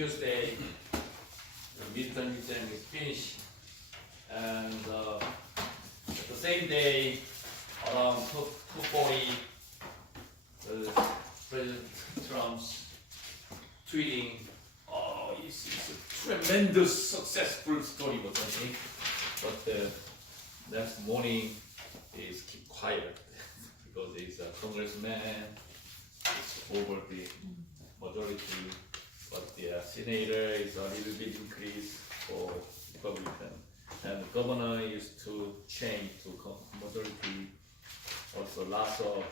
Tuesday, the midterm exam is finished, and at the same day, around 2:40, President Trump's tweeting, "Oh, it's a tremendous successful story or something," but the next morning is keep quiet because he's a congressman. It's over the majority, but the senator is a little bit increased for Republican, and the governor is to change to majority. Also, lots of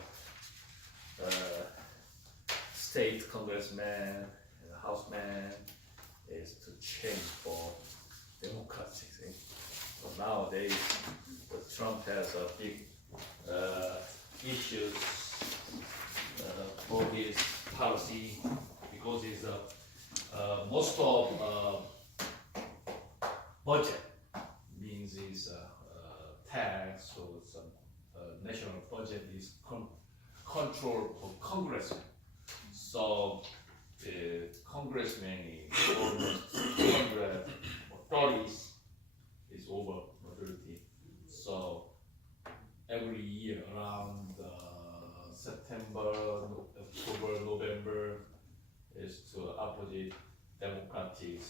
state congressman and houseman is to change for Democrats. So nowadays, Trump has a big issues for his policy because it's most of budget means is tax or some national budget is controlled for congressmen. So the congressman is almost 230 is over majority. So every year around September, October, November is to opposite Democratic is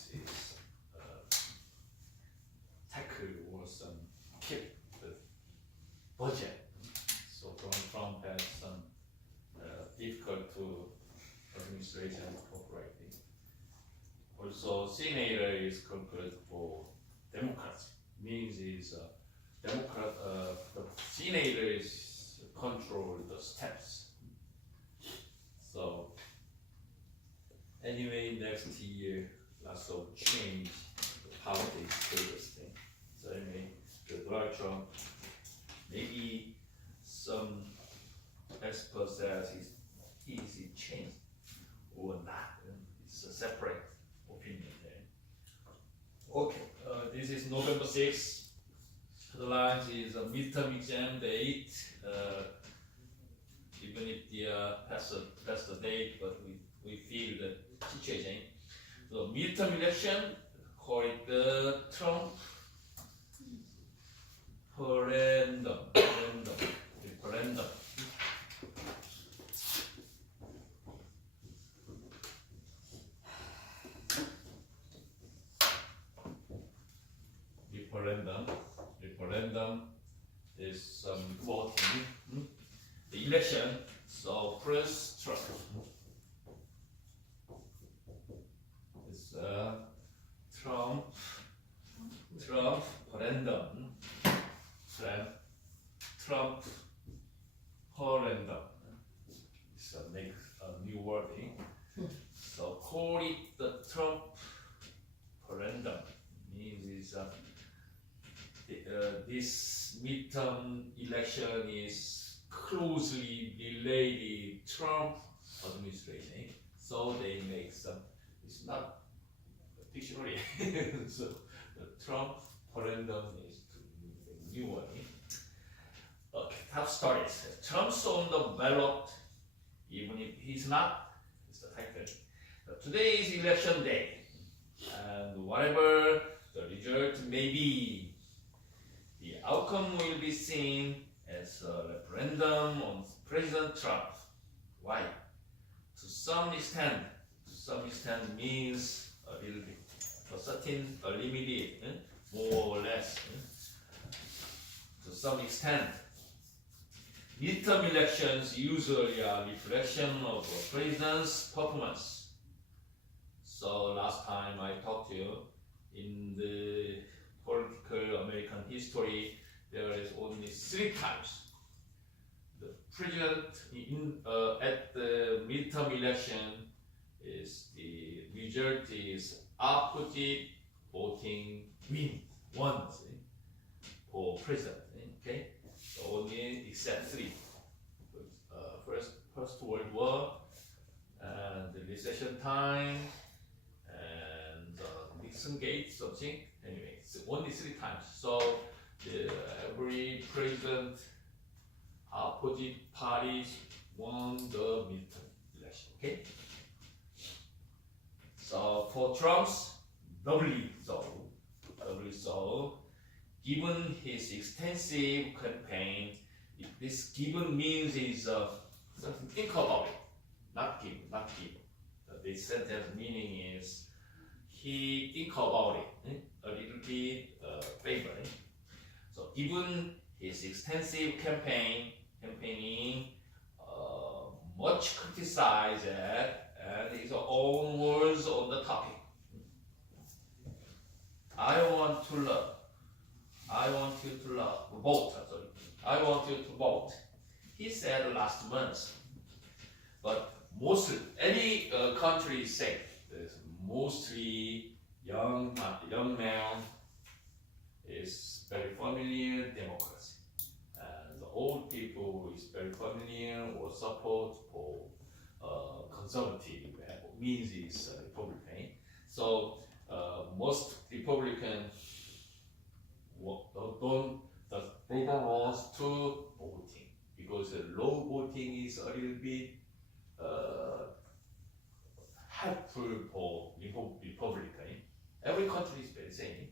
tackle or some keep the budget. So Donald Trump has some difficult to administration operating. Also, senator is conquered for Democrats. Means is Democrat. The senator is control the steps. So anyway, next year lots of change. The politics to this thing. So anyway, the Donald Trump maybe some experts says he's changed or not. It's a separate opinion there. Okay, this is November 6th. The lines is a midterm exam date. Even if the past the date, but we feel the situation. So midterm election, call it the Trump referendum. Referendum. Referendum is some voting. The election. So first Trump. It's Trump referendum. Trump referendum. It's make a new wording. So call it the Trump referendum. Means is this midterm election is closely related to Trump administration. So they make some. It's not a dictionary. So the Trump referendum is the new one. Okay, top story. Trump's on the ballot, even if he's not. It's the title. But today is election day, and whatever the result may be, the outcome will be seen as a referendum on President Trump. Why? To some extent means a little bit, a certain, a limited, more or less. To some extent, midterm elections usually are a reflection of a president's performance. So last time I talked to you, in the political American history, there is only 3 times the president at the midterm election is the result is opposite voting win once for president. Okay, so only except 3. First World War and the recession time and Nixon Gate something. Anyway, it's only 3 times. So every president opposite parties won the midterm election. Okay. So for Trump's doubly so, given his extensive campaign, this given means is something think about it, not give. This sentence meaning is he think about it a little bit favor. So given his extensive campaigning, much criticized and his own words on the topic. I want you to vote. I want you to vote. He said last month, but any country say there's mostly young man is very familiar democracy, and the old people is very familiar or support for conservative means is Republican. So most Republican they don't want to voting because low voting is a little bit helpful for Republican. Every country is very same.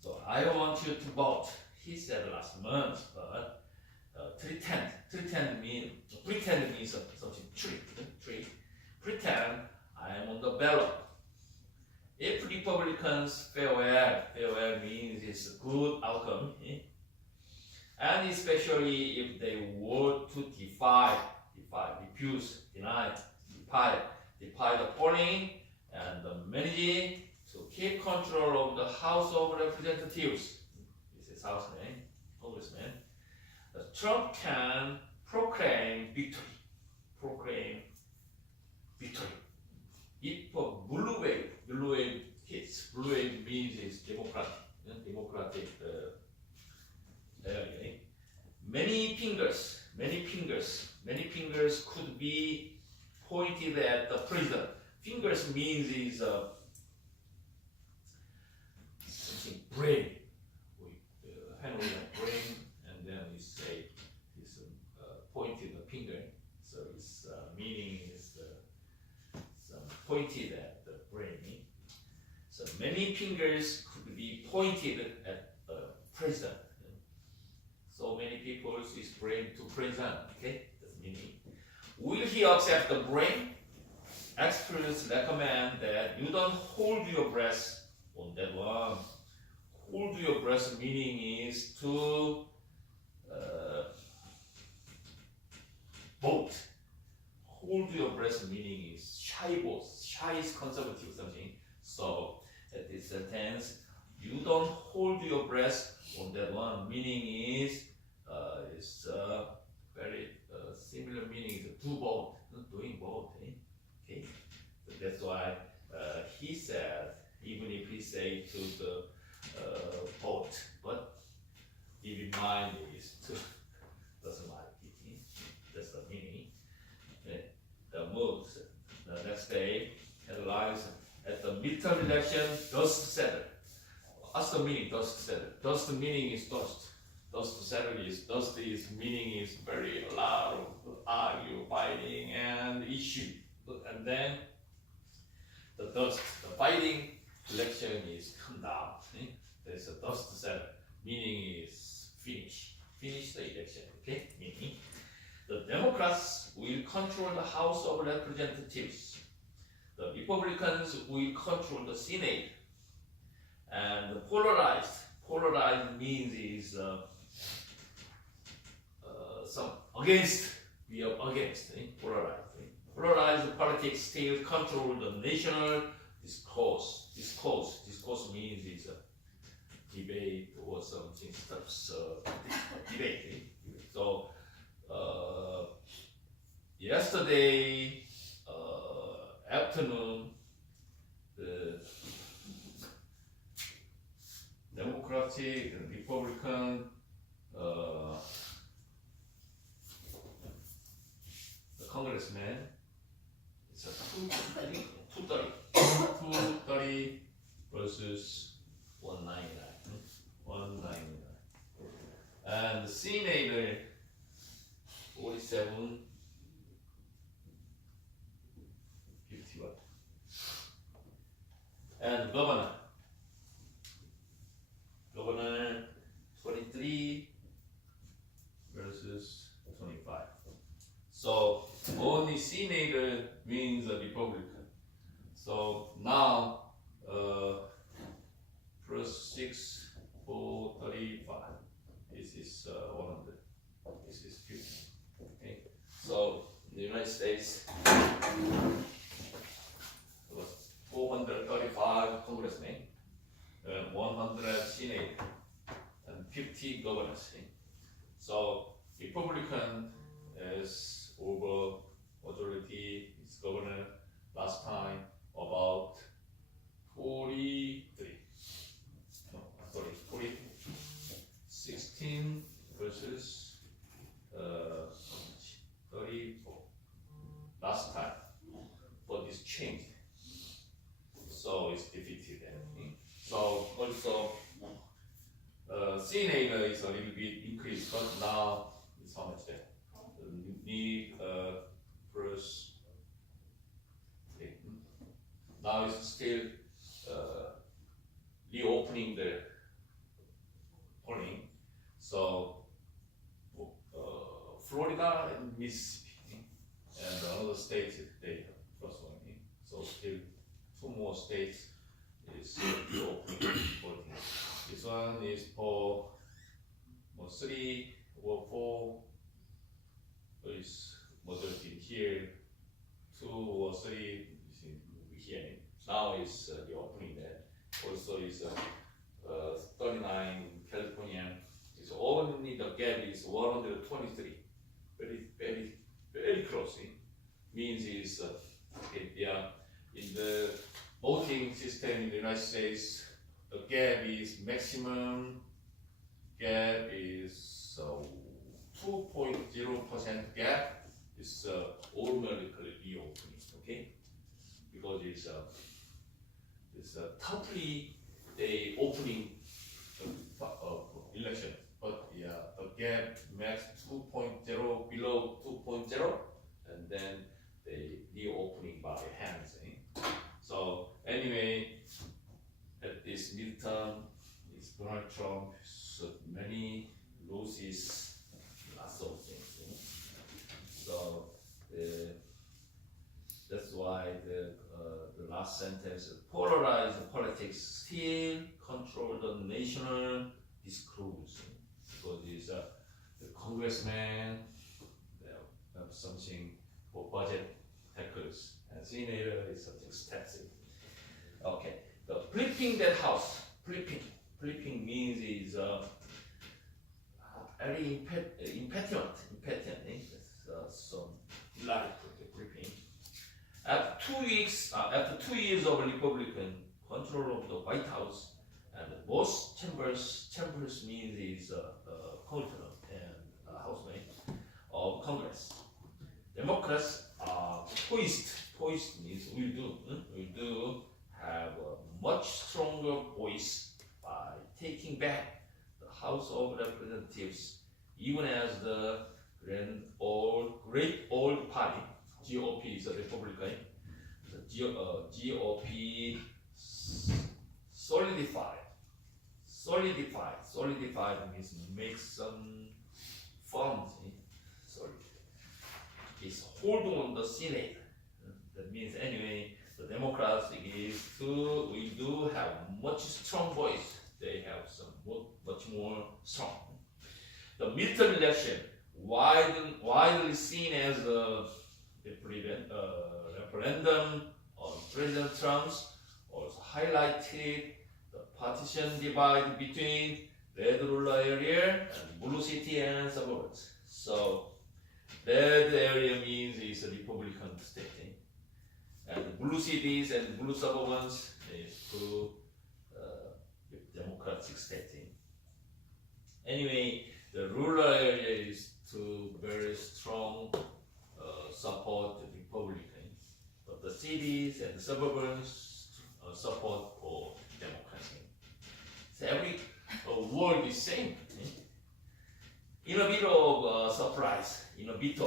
So I want you to vote. He said last month, but pretend means something trick. Pretend I am on the ballot. If Republicans farewell means it's a good outcome, and especially if they were to defy the polling and managing to keep control of the House of Representatives. This is House name, Congressman. Trump can proclaim victory. If a blue wave hits, blue wave means it's democratic area. Many fingers could be pointed at the president. Fingers means is something brain. We hand on the brain, and then we say it's pointed the finger. So its meaning is some pointed at the brain. So many fingers could be pointed at the president. So many people is brain to president. Okay, that's meaning. Will he accept the brain? Experts recommend that you don't hold your breath on that one. Hold your breath meaning is to vote. Hold your breath meaning is shy vote. Shy is conservative something. So at this sentence, you don't hold your breath on that one. Meaning is it's very similar meaning to vote, doing vote. Okay, so that's why he said, even if he say to the vote, but keep in mind is to doesn't like it. That's the meaning. The moves. The next day, headlines at the midterm election, dust settled. What's the meaning? Dust settled. Dust meaning is dust. Dust settled is dust is meaning is very loud, argue, fighting, and issue. And then the dust, the fighting election is come down. There's a dust settled, meaning is finish the election. Okay, meaning the Democrats will control the House of Representatives. The Republicans will control the Senate. And the polarized means is some against. We are against polarized. Polarized politics still control the national discourse. Discourse means is a debate or something debate. So yesterday afternoon, the Democratic and Republican the congressman, it's a 230 versus 199. And the senator 47 51. And governor 23 versus 25. So only senator means a Republican. So now plus 6 for 35. This is 100. This is 50. Okay. So in the United States, it was 435 congressmen, 100 senators, and 50 governors. So Republican is over majority is governor last time about 43. No, sorry, 40. 16 versus 34 last time, but it's changed. So it's defeated. So also senator is a little bit increased, but now it's how much there? Need plus 3. Now it's still reopening the polling. So Florida and Mississippi and another state they plus 1. So still 2 more states is reopening voting. This one is for 3 or 4 is majority here, 2 or 3 is in here. Now is reopening that. Also is 39 California. It's only the gap is 123. Very close. Means is okay, yeah. In the voting system in the United States, the gap is maximum gap is 2.0% gap is automatically reopening. Okay, because it's toughly they opening election, but yeah, the gap max 2.0 below 2.0, and then they reopening by hands. So anyway, at this midterm, it's Donald Trump, so many loses, lots of things. So that's why the last sentence, polarized politics still control the national discourse, because it's the congressman, they have something for budget tackles, and senator is something static. Okay, the flipping that house, flipping means is very impetent. So like flipping. After 2 years of Republican control of the White House and most chambers means is controller and housemate of Congress. Democrats are poised means will do have a much stronger voice by taking back the House of Representatives, even as the great old party, GOP is a Republican, the GOP solidified means make some funds. It's hold on the Senate. That means anyway, the Democrats we do have much strong voice. They have some much more strong. The midterm election, widely seen as a referendum on President Trump's, also highlighted the partition divide between red rural area and blue city and suburbs. So red area means it's a Republican state, and the blue cities and blue suburbs is to Democratic state. Anyway, the rural area is to very strong support the Republicans, but the cities and the suburbs support for Democracy. So every world is same. In a bit of surprise, a little bit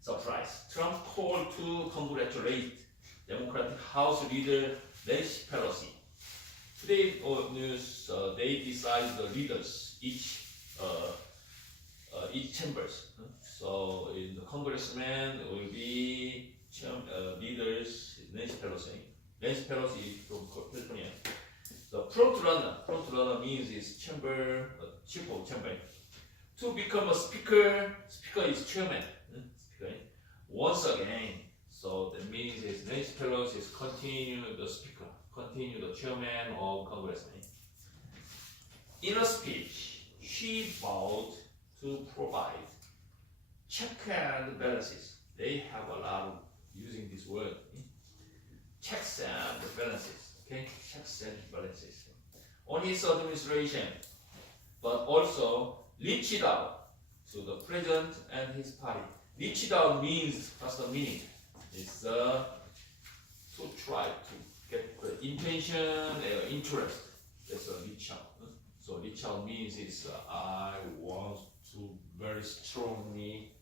surprise. Trump called to congratulate House Leader Nancy Pelosi. Today news, they decide the leaders each chambers. So in the congressman will be leaders Nancy Pelosi. Nancy Pelosi is from California. The front runner means is chamber, chief of chamber. To become a speaker is chairman. Speaker. Once again, so that means is Nancy Pelosi is continue the speaker, continue the chairman of congressman. In a speech, she vowed to provide check and balances. They have a lot of using this word. Checks and balances. Okay, checks and balances. On his administration, but also reached out to the president and his party. Reached out means, what's the meaning? It's to try to get the intention, interest. That's a reach out. So reach out means is I want to very strongly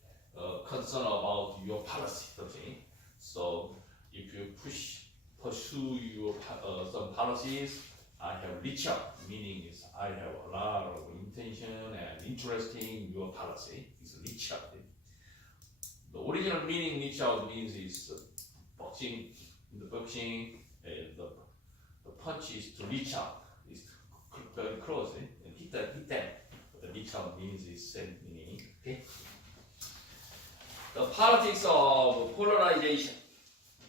concern about your policy. Okay? So if you pursue your some policies, I have reach out, meaning is I have a lot of intention and interest in your policy. It's reach out. The original meaning reach out means is boxing. In the boxing, the punch is to reach out, is very close and hit them. The reach out means is same meaning. Okay. The politics of polarization.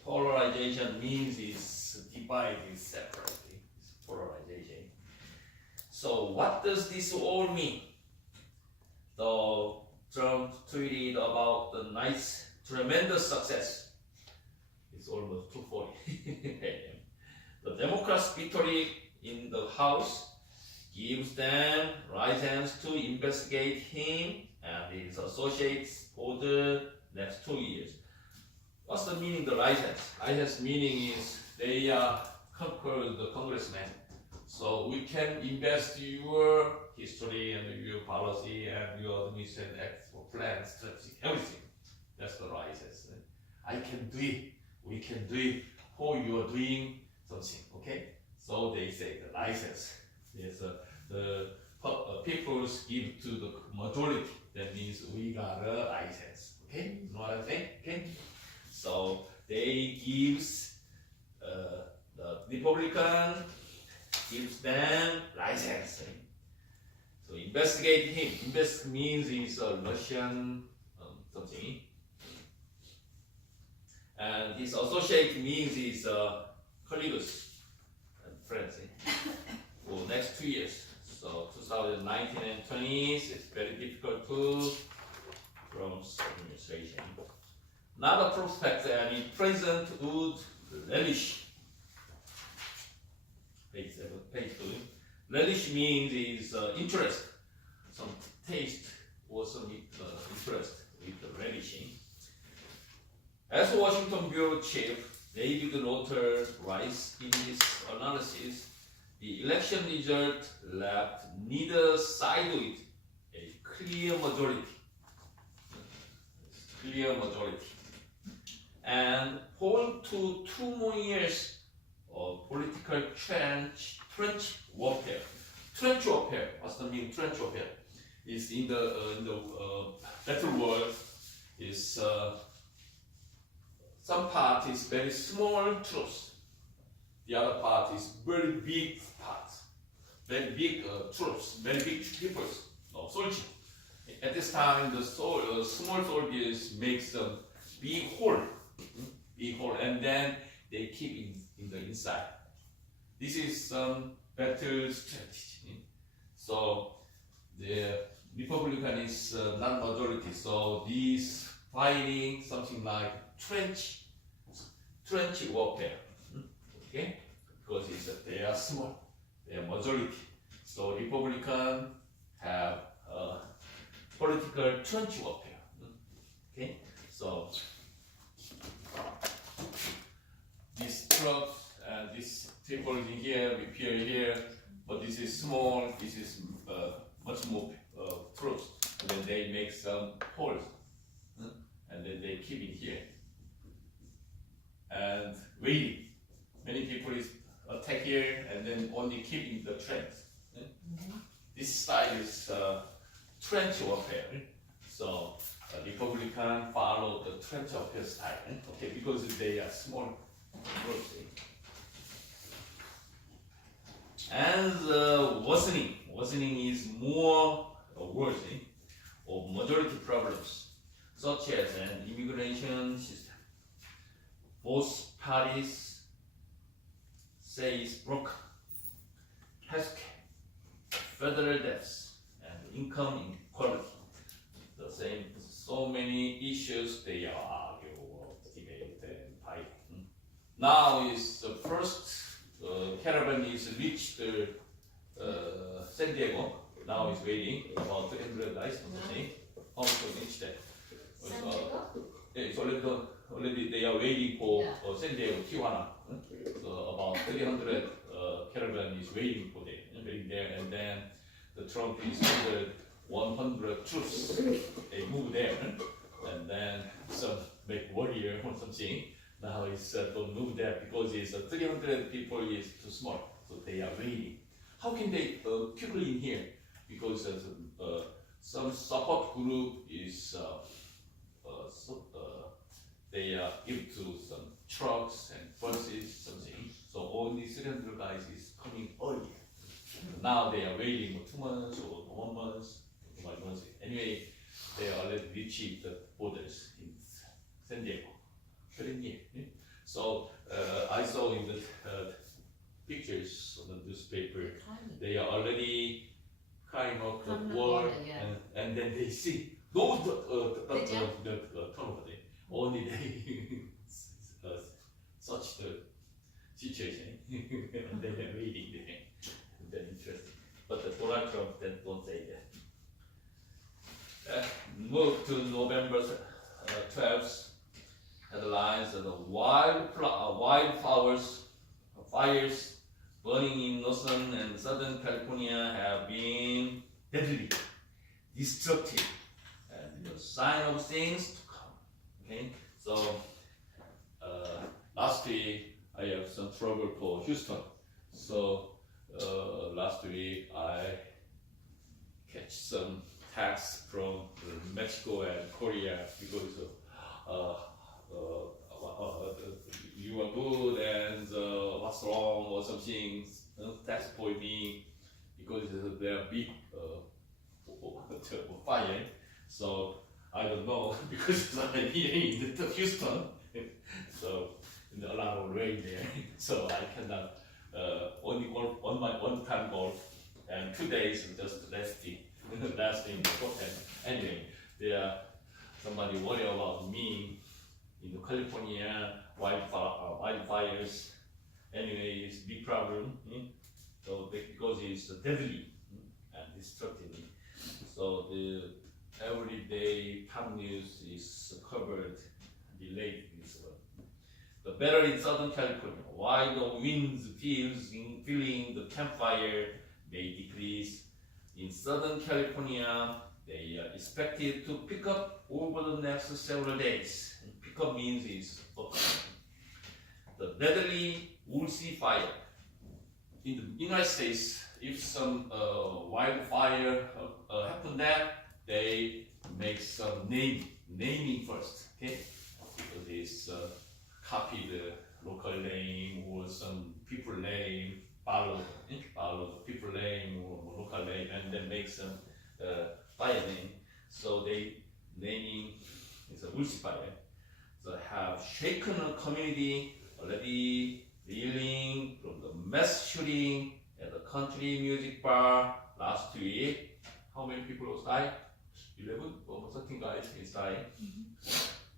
Polarization means is divided separately. It's polarization. So what does this all mean? The Trump tweeted about the nice, tremendous success. It's almost 240. The Democrats' victory in the House gives them license to investigate him and his associates for the next 2 years. What's the meaning of the license? License meaning is they conquer the congressman. So we can invest your history and your policy and your administration act for plans, strategy, everything. That's the license. I can do it. We can do it. Or you are doing something. Okay. So they say the license. Yes, the people give to the majority. That means we got a license. Okay. You know what I'm saying? Okay. So they gives the Republican gives them license. So investigate him. Invest means he's a Russian something. And his associate means he's colleagues and friends for next 2 years. So 2019 and 20 is very difficult to Trump's administration. Another prospect, President would relish. Page 2. Relish means is interest, some taste or some interest with the relishing. As Washington Bureau Chief David Lotter writes in his analysis, the election result left neither side with a clear majority. And point to 2 more years of political trench warfare. Trench warfare. What's the meaning? Trench warfare is in the battle world is some part is very small troops. The other part is very big parts, very big troops, very big people, soldiers. At this time, the small soldiers make some big hole, and then they keep in the inside. This is some battle strategy. So the Republican is not majority, so these fighting something like trench warfare. Okay, because they are small, they are majority. So Republican have political trench warfare. Okay, so these troops and these people in here, appear here, but this is small. This is much more troops. And then they make some holes, and then they keep it here and waiting. many people is attack here and then only keeping the trend. This style is trench warfare. So Republican follow the trench warfare style. Okay, because they are small groups. And worsening is more worsening of majority problems, such as an immigration system. Both parties say it's broken. Healthcare, federal debts, and income inequality. The same, so many issues they argue, debate, and fight. Now is the first caravan is reached San Diego. Now is waiting about 300 guys or something. How to reach that? San Diego? Yeah, it's already done. Already they are waiting for San Diego, Tijuana. So about 300 caravan is waiting for them, waiting there, and then the Trump is ordered 100 troops. They move there, and then some make warrior or something. Now it's don't move there because it's 300 people is too small, so they are waiting. How can they quickly in here? Because some support group is they give to some trucks and buses, something. So only 300 guys is coming early. Now they are waiting for 2 months or 1 month, 1 month. Anyway, they already reached the borders in San Diego. Very near. So I saw in the pictures on the newspaper, they are already kind of the wall, and then they see those the turnover. Only they such the situation, and they are waiting there. Very interesting. But the Donald Trump then don't say that. Move to November 12th. Headlines: the wildflowers, fires burning in northern and southern California have been deadly, destructive, and the sign of things to come. Okay, so last week I have some trouble for Houston. So last week I catch some tax from Mexico and Korea because you are good and what's wrong or something. Tax for me because they are big fire. So I don't know because I'm here in Houston, so a lot of rain there. So I cannot only golf on my one-time golf, and 2 days just resting in the hotel. Anyway, somebody worry about me in California wildfires. Anyway, it's a big problem. So because it's deadly and destructive. So the everyday top news is covered, delayed this one. The better in Southern California, while the winds filling the campfire may decrease. In Southern California, they are expected to pick up over the next several days. And pick up means is up. The deadly Woolsey fire. In the United States, if some wildfire happen there, they make some naming first, okay? Because it's copy the local name or some people name, follow the people name or local name, and then make some fire name. So they naming is a Woolsey fire. So have shaken a community already reeling from the mass shooting at the country music bar last week. How many people died? 11 or 13 guys is dying.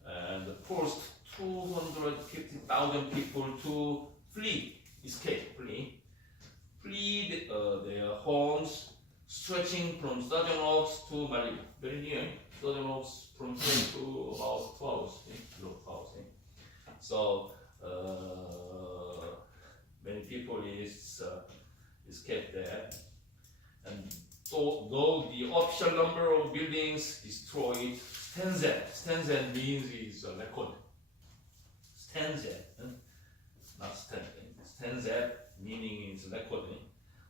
And forced 250,000 people to flee their homes, stretching from Southern Oaks to Malibu. Very near. Southern Oaks from here to about 2 hours. So many people is escaped there. And so, though the official number of buildings destroyed stands means is a record. Stands, not standing. 10Z, meaning is recording.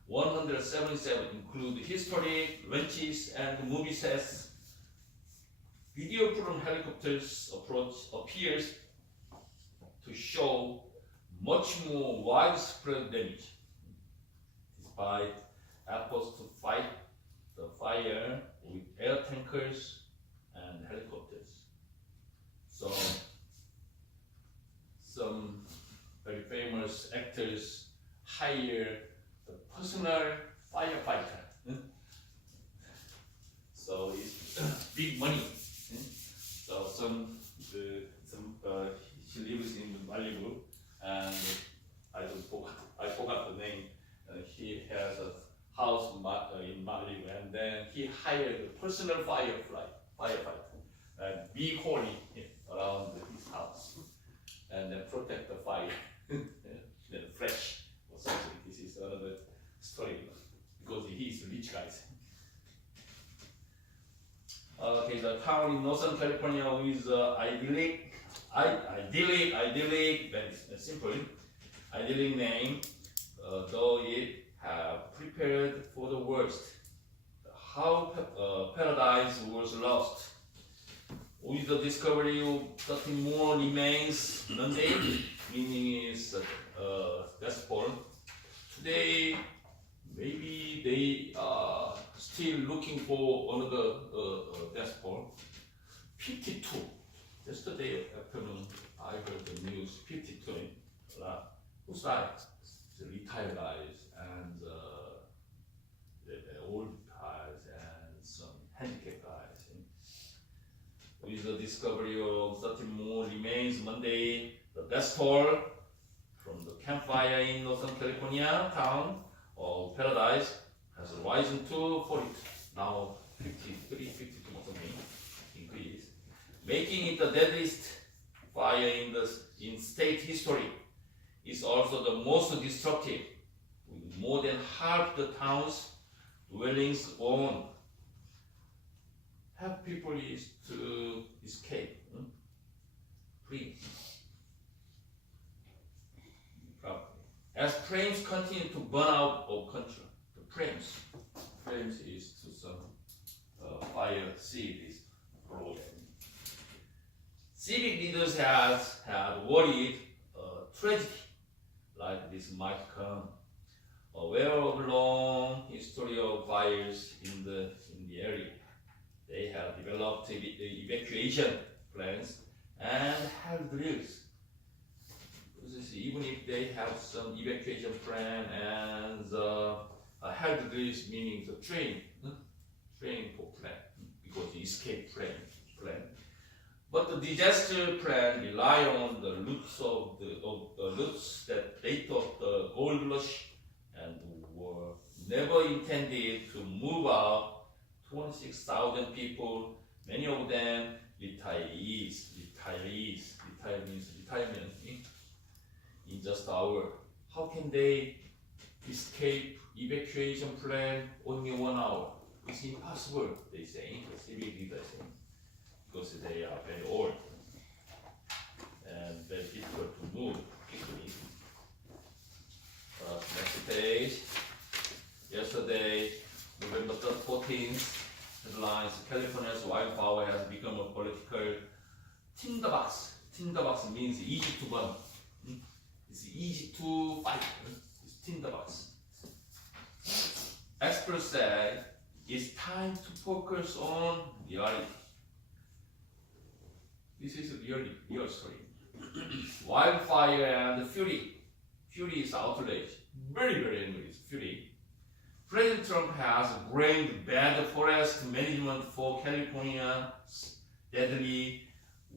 177 include history, lunches, and movie sets. Video from helicopters approach appears to show much more widespread damage, despite efforts to fight the fire with air tankers and helicopters. So, some very famous actors hire the personal firefighter. So it's big money. So she lives in Malibu, and I forgot the name. He has a house in Malibu, and then he hired a personal firefighter and be holy around his house, and then protect the fire, then fresh or something. This is another story because he is a rich guy. Okay, the town in Northern California is idyllic, very simple, idyllic name, though it have prepared for the worst. How paradise was lost. With the discovery of 13 more remains Monday, meaning is death ball. Today, maybe they are still looking for another death ball. 52. Yesterday afternoon, I heard the news. 52. Who's that? The retired guys and the old guys and some handicapped guys. With the discovery of 13 more remains Monday, the death toll from the campfire in Northern California town of Paradise has risen to 40, now 53, 52 something increase, making it the deadliest fire in state history. It's also the most destructive, with more than half the town's dwellings gone. Help people is to escape, free. As flames continue to burn out of control, the flames is to some fire seed is broken. Civic leaders had worried tragedy like this might come, aware of long history of fires in the area. They have developed evacuation plans and held drills. Even if they have some evacuation plan and held drills, meaning the train for plan, because the escape plan. But the disaster plan rely on the routes that date of the gold rush and were never intended to move out 26,000 people, many of them retirees. Retire means retirement in just an hour. How can they escape evacuation plan only 1 hour? It's impossible, they say, the civic leaders say, because they are very old and very difficult to move quickly. Next page. Yesterday, November 14th, headlines: California's wildfire has become a political tinderbox. Tinderbox means easy to burn. It's easy to fight. It's tinderbox. Experts say it's time to focus on reality. This is a real story. Wildfire and fury. Fury is outrage. Very, very angry. It's fury. President Trump has blamed bad forest management for California's deadly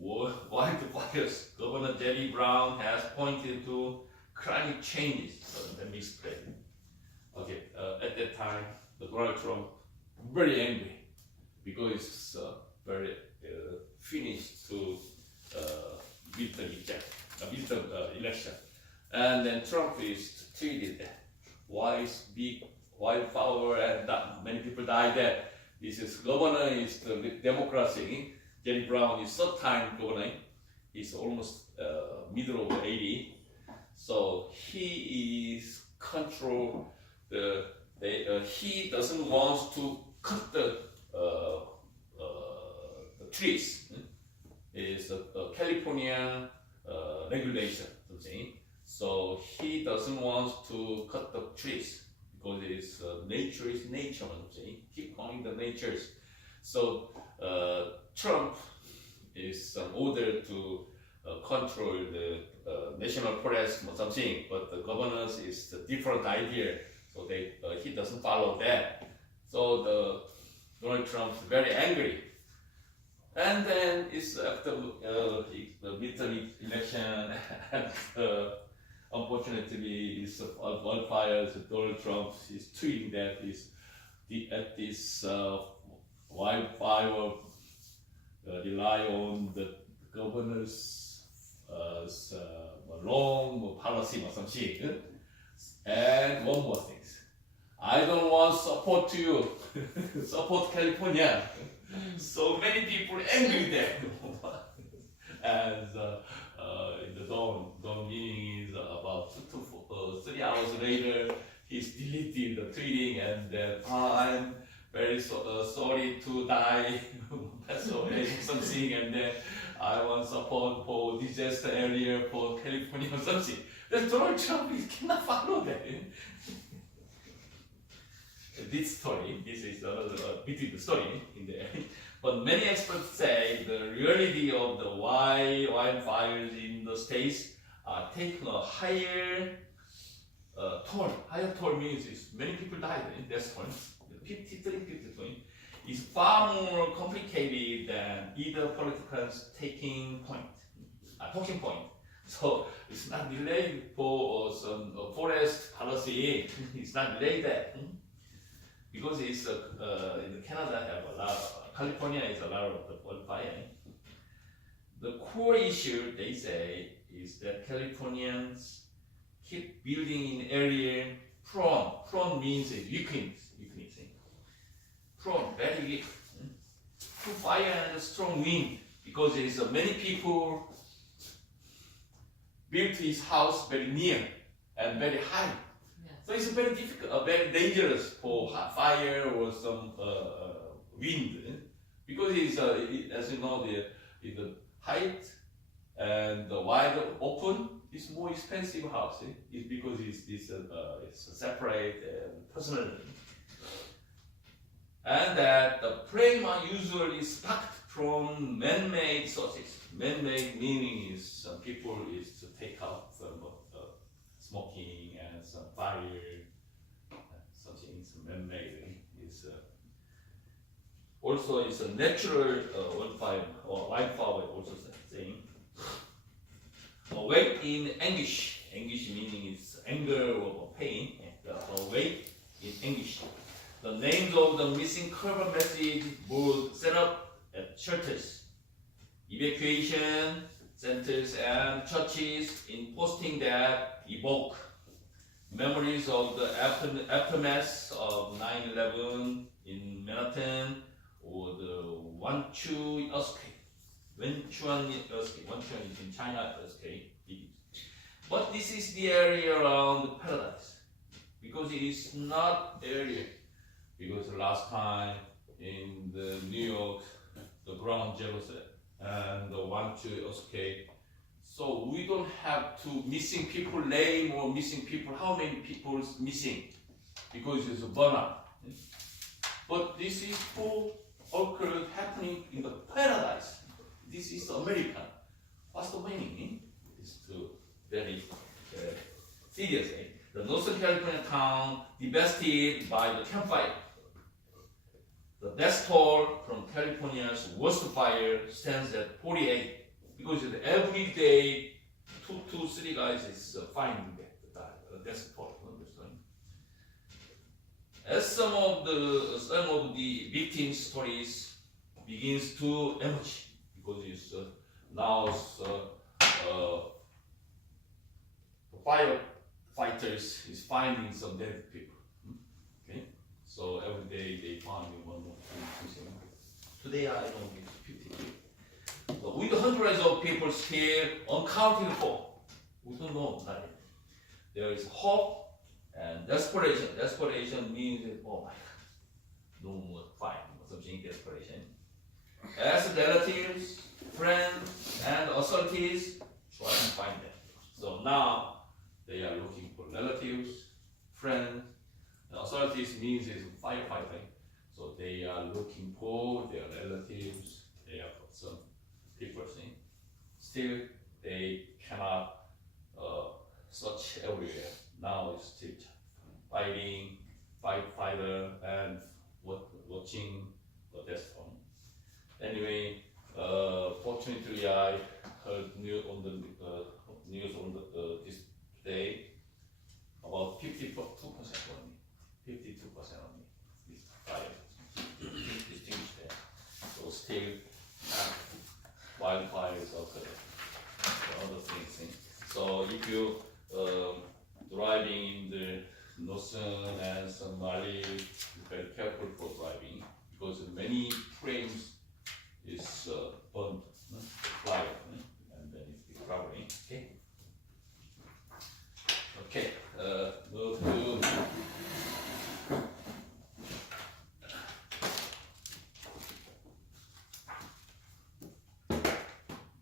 wildfires. Governor Jerry Brown has pointed to climate change. Let me explain. Okay, at that time, Donald Trump very angry because it's very finished to midterm election, and then Trump is tweeted that why is big wildfire and many people died there. This is governor is the democracy. Jerry Brown is third time governor. He's almost middle of 80. So he is control the. He doesn't want to cut the trees. It's a California regulation, something. So he doesn't want to cut the trees because it's nature is nature, something. Keep calling the natures. So Trump is ordered to control the national forest or something, but the governors is a different idea. So he doesn't follow that. So Donald Trump is very angry. And then it's after the midterm election, and unfortunately, it's wildfires. Donald Trump is tweeting that at this wildfire rely on the governor's long policy or something. And one more thing, I don't want support to you, support California. So many people angry there. And in the dawn meeting is about 3 hours later, he's deleting the tweeting and then I'm very sorry to die, pass away, something, and then I want support for disaster area for California or something. Then Donald Trump cannot follow that. This is another between the story in there. But many experts say the reality of the wildfires in the states are taking a higher toll. Higher toll means many people died in that toll. 50 toll is far more complicated than either politicians talking point. So it's not related for some forest policy. It's not related. Because it's in Canada have a lot, California is a lot of the wildfire. The core issue they say is that Californians keep building in area prone. Prone means weakness. Prone, very weak. To fire and strong wind because there is many people built his house very near and very high. So it's very difficult, very dangerous for fire or some wind, because it's as you know the height and the wide open is more expensive house. It's because it's separate and personal, and that the frame are usually stocked from man-made sources. Man-made meaning is some people is to take out some smoking and some fire, something man-made. Also it's a natural wildfire or wildfire also saying. Awake in anguish. Anguish meaning is anger or pain. Awake in anguish. The names of the missing cover message board set up at churches, evacuation centers and churches in posting that evoke memories of the aftermath of 9/11 in Manhattan or the Wenchuan earthquake. Wenchuan is in China earthquake. But this is the area around paradise because it is not area. Because last time in the New York, the ground Jerusalem and the Wenchuan earthquake. So we don't have to missing people name or missing people, how many people is missing, because it's a burnout. But this is for occurred happening in the paradise. This is America. What's the meaning? It's too very serious. The Northern California town devastated by the campfire. The death toll from California's worst fire stands at 48. Because every day, 2 to 3 guys is finding the death toll. As some of the victims' stories begins to emerge, because it's now firefighters is finding some dead people. Okay, so every day they find one more thing. Today I know it's 50 people. With hundreds of people here, uncounted for, we don't know. there is hope and desperation. Desperation means, oh my God, no more fight, or something, desperation. As relatives, friends, and authorities, try to find them. So now they are looking for relatives, friends, and authorities means is firefighting. So they are looking for their relatives, they are some people thing. Still, they cannot search everywhere. Now it's still fighting, firefighter, and watching the death phone. Anyway, fortunately, I heard news on the this day about 52% only. 52% only is fire distinguished there. So still wildfires occur, other things. So if you driving in the northern and Somali, be very careful for driving because many trains is burned, fire, and then it's recovering. Okay. Move to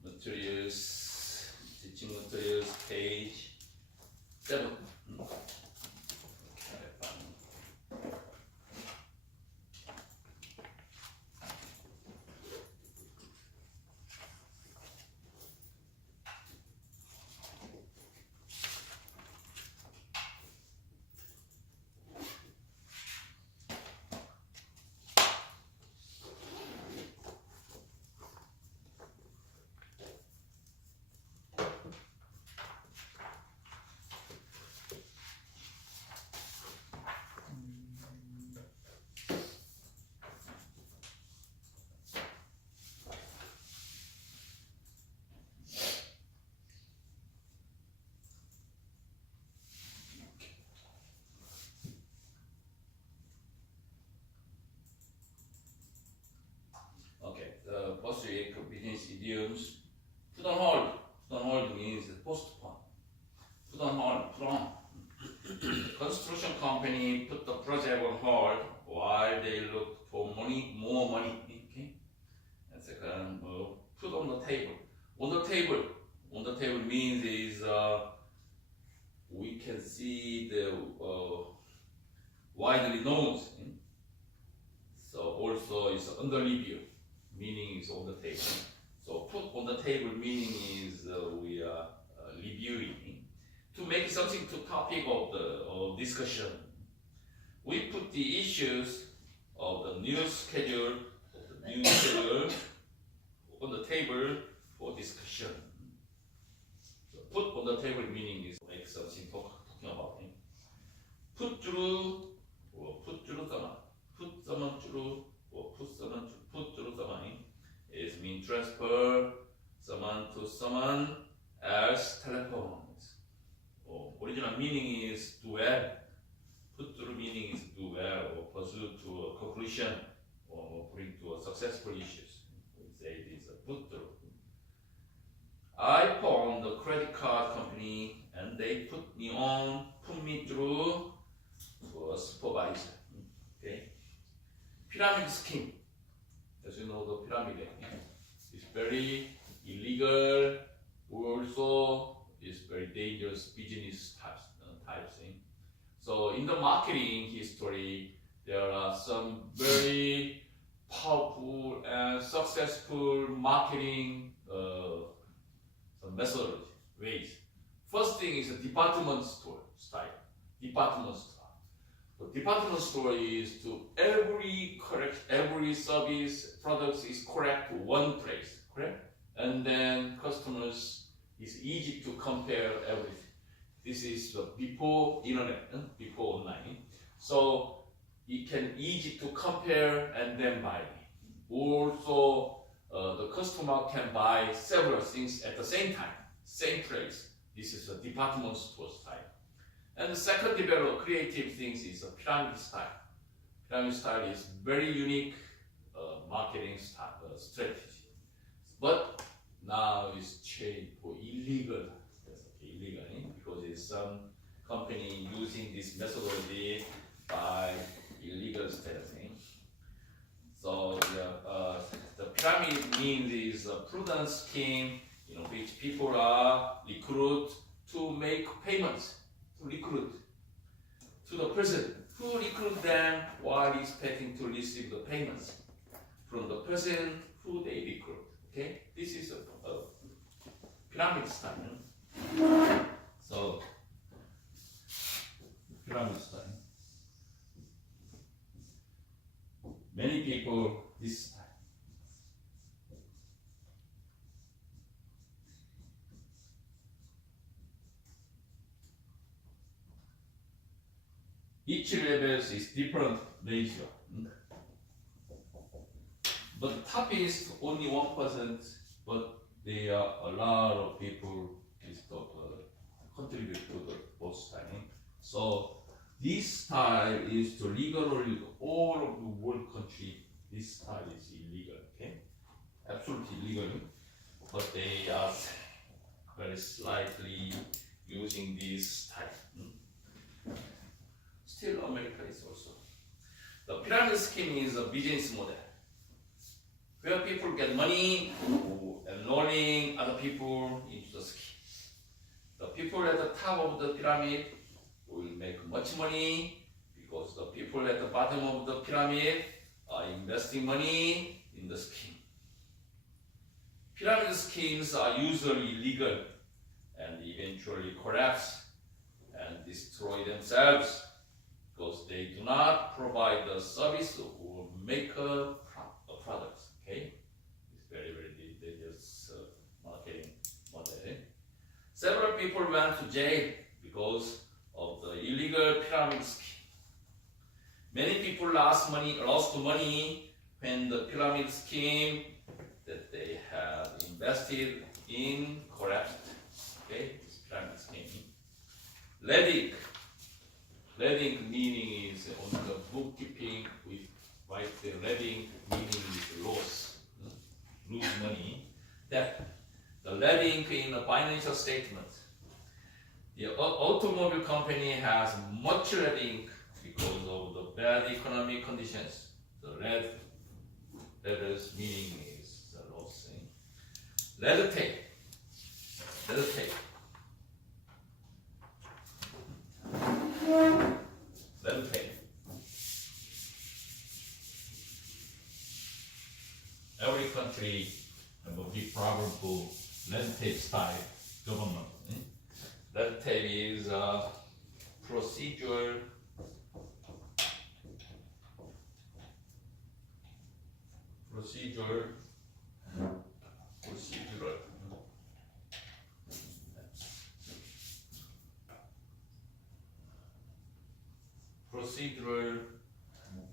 materials, teaching materials, page 7. First, business idioms. Put on hold. Put on hold means postpone. Put on hold, put on. Construction company put the project on hold while they look for more money. Okay. And second, put on the table. On the table means is we can see the widely known. So also it's under review, meaning is on the table. So put on the table meaning is we are reviewing to make something to topic of the discussion. We put the issues of the new schedule on the table for discussion. So put on the table meaning is make something talking about it. Put through or put through someone. Put someone through or put someone is mean transfer someone to someone else telephone. Original meaning is do well. Put through meaning is do well or pursue to a conclusion or bring to a successful issues. We say it is a put through. I phoned the credit card company and they put me through to a supervisor. Okay. Pyramid scheme. As you know, the pyramid is very illegal, also is very dangerous business type thing. So in the marketing history, there are some very powerful and successful marketing some methodology ways. First thing is a department store style. Department store. The department store is to every service products is correct to one place, correct? And then customers is easy to compare everything. This is before internet, before online. So it can easy to compare and then buy. Also, the customer can buy several things at the same time, same place. This is a department store style. And the second develop creative things is a pyramid style. Pyramid style is very unique marketing style, strategy. But now it's changed for illegal. That's illegal because it's some company using this methodology by illegal status. So the pyramid means is a prudent scheme in which people are recruited to make payments, to recruit to the person who recruit them while expecting to receive the payments from the person who they recruit. Okay, this is a pyramid style. So pyramid style. Many people this style. Each level is different ratio. But top is only 1%, but there are a lot of people contribute to the both style. So this style is to legally all of the world country. This style is illegal, okay? Absolutely illegal, but they are very slightly using this style. Still, America is also. The pyramid scheme is a business model where people get money enrolling other people into the scheme. The people at the top of the pyramid will make much money because the people at the bottom of the pyramid are investing money in the scheme. Pyramid schemes are usually illegal and eventually collapse and destroy themselves because they do not provide the service or make a product. Okay, it's very, very dangerous marketing model. Several people went to jail because of the illegal pyramid scheme. Many people lost money when the pyramid scheme that they had invested in collapsed. Okay, this pyramid scheme. Leading meaning is on the bookkeeping with right there. Leading meaning is loss, lose money. That the leading in a financial statement. The automobile company has much red ink because of the bad economic conditions. The letters meaning is the loss. Red tape. Every country have a big problem for red tape style government. Red tape is a procedural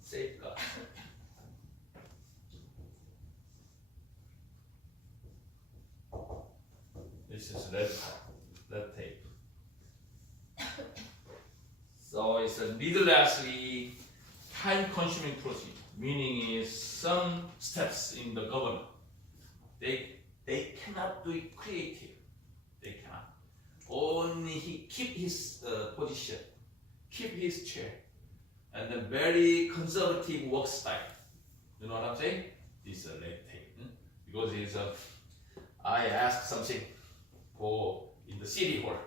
safeguard. This is red tape. So it's a needlessly time-consuming procedure. Meaning is some steps in the government. They cannot do it creative. They cannot. Only he keep his position, keep his chair, and a very conservative work style. You know what I'm saying? This is a red tape. Because it's I ask something in the city hall,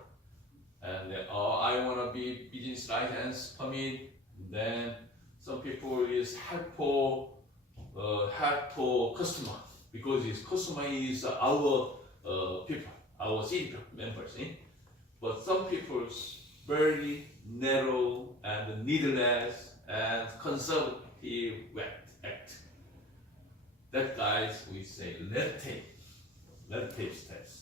and I want to be business license permit. Then some people is help for customer because his customer is our people, our city members. But some people very narrow and needless and conservative act. That guys we say red tape steps.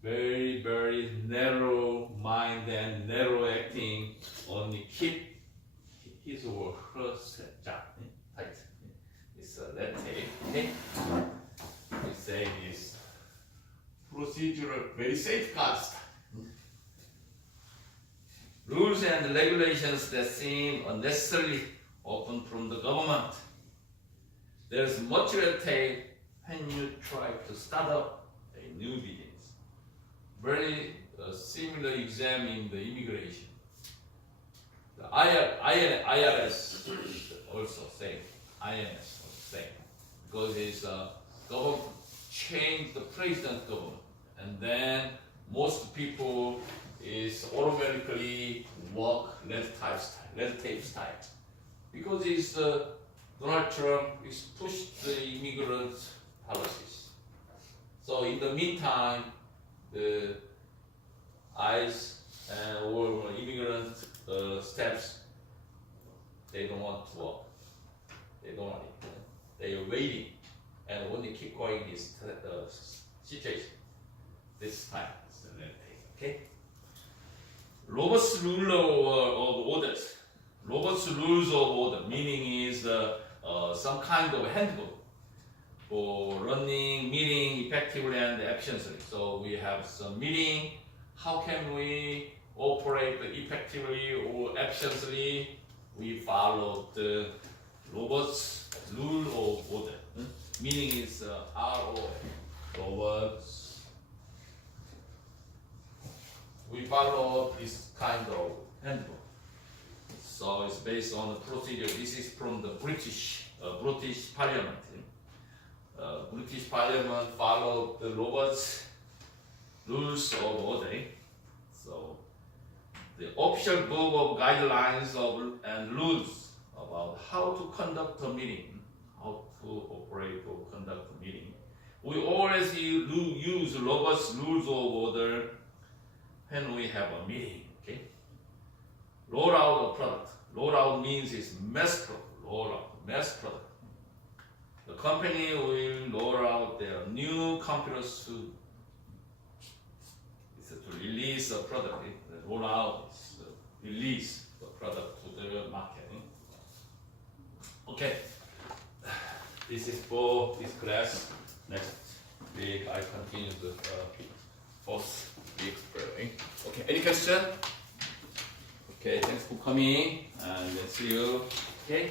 Very, very narrow mind and narrow acting, only keep his or her job tight. It's a red tape. Okay? We say this procedural, very safeguard style. Rules and regulations that seem unnecessarily often from the government. There's much red tape when you try to start up a new business. Very a similar exam in the immigration. The IRS also same. INS also same. Because it's government changed the president government, and then most people is automatically work relative style. Because it's Donald Trump is pushed the immigrant policies. So in the meantime, the ICE and or immigrant steps, they don't want to work. They don't want it. They are waiting, and when they keep going this situation, this time, so okay. Robert's rule of orders. Robert's rules of order meaning is some kind of handbook for running meeting effectively and efficiently. So we have some meeting. How can we operate effectively or efficiently? We follow the Robert's rule of order. Meaning is RO. Robert's. We follow this kind of handbook. So it's based on the procedure. This is from the British Parliament. British Parliament followed the Robert's rules of order. So the official book of guidelines and rules about how to conduct a meeting, how to operate or conduct a meeting. We always use Robert's rules of order when we have a meeting. Okay. Roll out a product. Roll out means it's mass product. Roll out, mass product. The company will roll out their new computers to release a product. Roll out is release the product to the market. Okay. This is for this class. Next week I continue the fourth week programming. Okay. Any question? Okay, thanks for coming and see you. Okay.